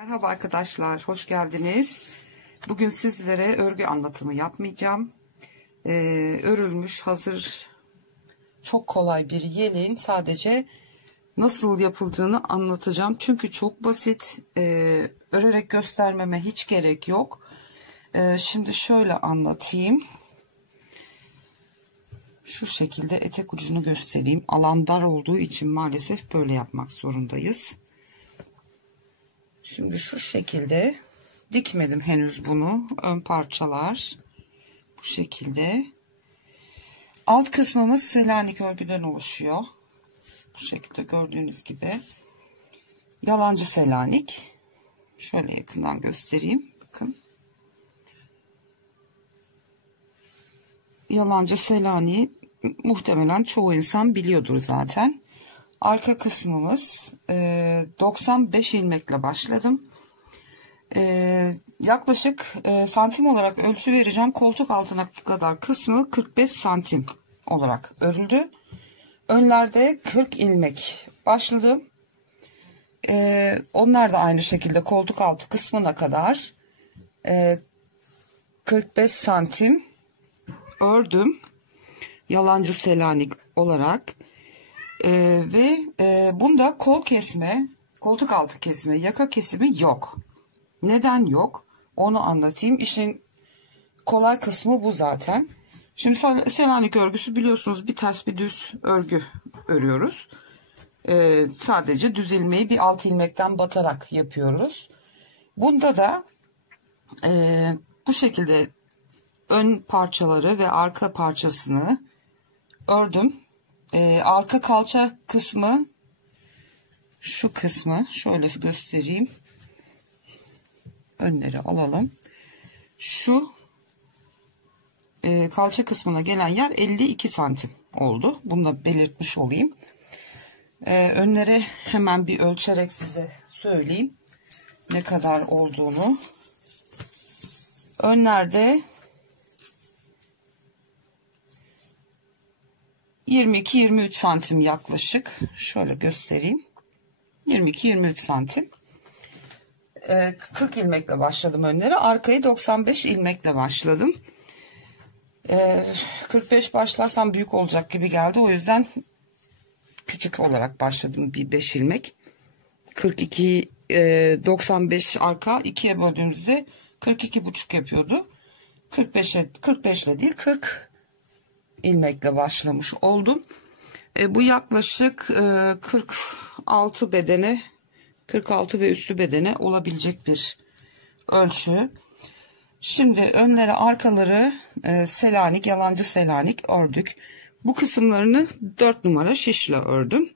Merhaba arkadaşlar, hoş geldiniz. Bugün sizlere örgü anlatımı yapmayacağım. Örülmüş hazır çok kolay bir yeleğin sadece nasıl yapıldığını anlatacağım. Çünkü çok basit, örerek göstermeme hiç gerek yok. Şimdi şöyle anlatayım. Şu şekilde etek ucunu göstereyim. Alan dar olduğu için maalesef böyle yapmak zorundayız. Şimdi şu şekilde dikmedim henüz bunu. Ön parçalar bu şekilde. Alt kısmımız Selanik örgüden oluşuyor. Bu şekilde gördüğünüz gibi. Yalancı Selanik. Şöyle yakından göstereyim. Bakın. Yalancı Selanik muhtemelen çoğu insan biliyordur zaten. Arka kısmımız 95 ilmekle başladım. Yaklaşık santim olarak ölçü vereceğim. Koltuk altına kadar kısmı 45 santim olarak örüldü. Önlerde 40 ilmek başladım. Onlar da aynı şekilde koltuk altı kısmına kadar 45 santim ördüm. Yalancı Selanik olarak. Ve bunda kol kesme, koltuk altı kesme, yaka kesimi yok. Neden yok? Onu anlatayım. İşin kolay kısmı bu zaten. Şimdi Selanik örgüsü biliyorsunuz bir ters bir düz örgü örüyoruz. Sadece düz ilmeği bir alt ilmekten batarak yapıyoruz. Bunda da bu şekilde ön parçaları ve arka parçasını ördüm. Arka kalça kısmı şu kısmı şöyle göstereyim. Önleri alalım. Şu kalça kısmına gelen yer 52 santim oldu. Bunu da belirtmiş olayım. Önleri hemen bir ölçerek size söyleyeyim ne kadar olduğunu. Önlerde 22-23 santim yaklaşık. Şöyle göstereyim. 22-23 santim. 40 ilmekle başladım önlere. Arkayı 95 ilmekle başladım. 45 başlarsam büyük olacak gibi geldi. O yüzden küçük olarak başladım. Bir 5 ilmek. 42 95 arka 2'ye böldüğümüzde 42,5 yapıyordu. 45 ile değil 40 ilmekle başlamış oldum. Bu yaklaşık 46 bedene, 46 ve üstü bedene olabilecek bir ölçü. Şimdi önleri arkaları Selanik, yalancı Selanik ördük. Bu kısımlarını 4 numara şişle ördüm.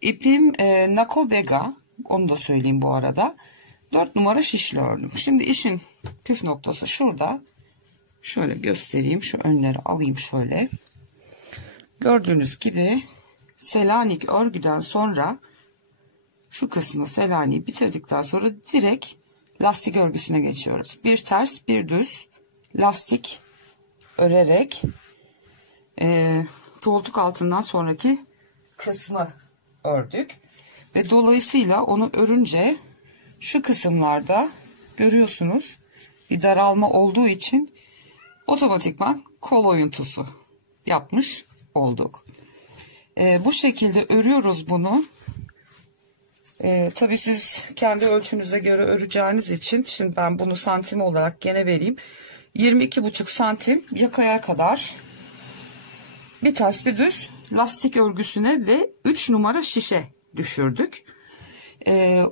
İpim Nako Vega, onu da söyleyeyim bu arada. 4 numara şişle ördüm. Şimdi işin püf noktası şurada. Şöyle göstereyim. Şu önleri alayım şöyle. Gördüğünüz gibi Selanik örgüden sonra şu kısmı Selanik'i bitirdikten sonra direkt lastik örgüsüne geçiyoruz. Bir ters bir düz lastik örerek koltuk altından sonraki kısmı ördük. Ve dolayısıyla onu örünce şu kısımlarda görüyorsunuz bir daralma olduğu için otomatikman kol oyuntusu yapmış olduk. Bu şekilde örüyoruz bunu. Tabii siz kendi ölçünüze göre öreceğiniz için şimdi ben bunu santim olarak gene vereyim. 22,5 santim yakaya kadar bir ters bir düz lastik örgüsüne ve 3 numara şişe düşürdük.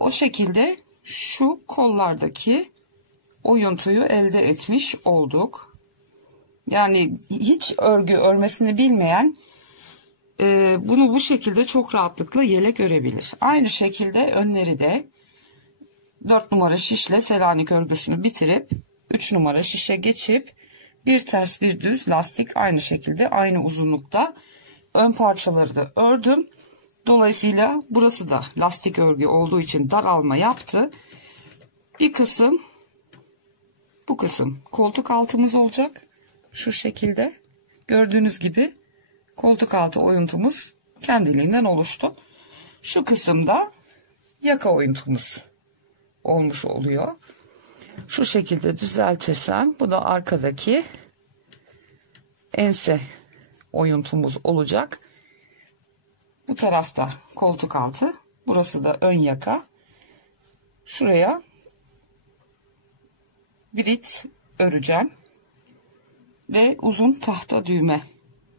O şekilde şu kollardaki oyuntuyu elde etmiş olduk. Yani hiç örgü örmesini bilmeyen bunu bu şekilde çok rahatlıkla yelek örebilir. Aynı şekilde önleri de 4 numara şişle Selanik örgüsünü bitirip 3 numara şişe geçip bir ters bir düz lastik aynı şekilde aynı uzunlukta ön parçaları da ördüm. Dolayısıyla burası da lastik örgü olduğu için daralma yaptı. Bir kısım bu kısım koltuk altımız olacak. Şu şekilde gördüğünüz gibi koltuk altı oyuntumuz kendiliğinden oluştu. Şu kısımda yaka oyuntumuz olmuş oluyor. Şu şekilde düzeltirsem bu da arkadaki ense oyuntumuz olacak. Bu tarafta koltuk altı, burası da ön yaka. Şuraya brit öreceğim ve uzun tahta düğme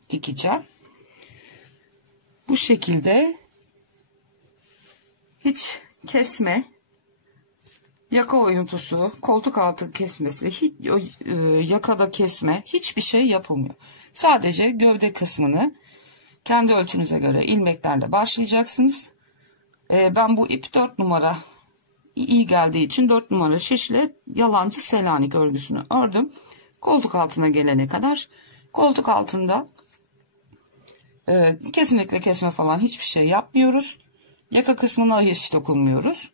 dikeceğim. Bu şekilde hiç kesme, yaka oyuntusu, koltuk altı kesmesi, hiç, yakada kesme, hiçbir şey yapılmıyor. Sadece gövde kısmını kendi ölçünüze göre ilmeklerle başlayacaksınız. Ben bu ip 4 numara iyi geldiği için 4 numara şişle yalancı Selanik örgüsünü ördüm. Koltuk altına gelene kadar. Koltuk altında kesinlikle kesme falan hiçbir şey yapmıyoruz. Yaka kısmına hiç dokunmuyoruz.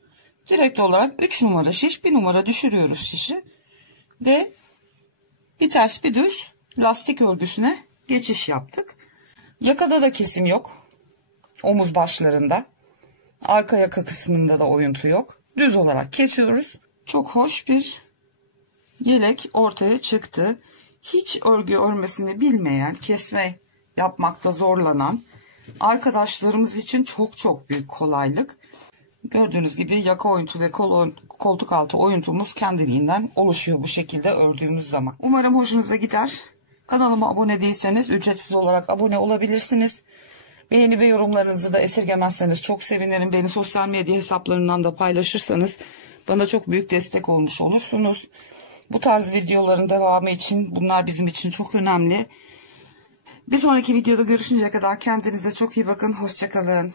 Direkt olarak 3 numara şiş, 1 numara düşürüyoruz şişi ve bir ters bir düz lastik örgüsüne geçiş yaptık. Yakada da kesim yok. Omuz başlarında. Arka yaka kısmında da oyuntu yok. Düz olarak kesiyoruz. Çok hoş bir yelek ortaya çıktı. Hiç örgü örmesini bilmeyen, kesme yapmakta zorlanan arkadaşlarımız için çok büyük kolaylık. Gördüğünüz gibi yaka oyuntu ve koltuk altı oyuntumuz kendiliğinden oluşuyor bu şekilde ördüğümüz zaman. Umarım hoşunuza gider. Kanalıma abone değilseniz ücretsiz olarak abone olabilirsiniz. Beğeni ve yorumlarınızı da esirgemezseniz çok sevinirim. Beni sosyal medya hesaplarından da paylaşırsanız bana çok büyük destek olmuş olursunuz. Bu tarz videoların devamı için bunlar bizim için çok önemli. Bir sonraki videoda görüşünceye kadar kendinize çok iyi bakın. Hoşça kalın.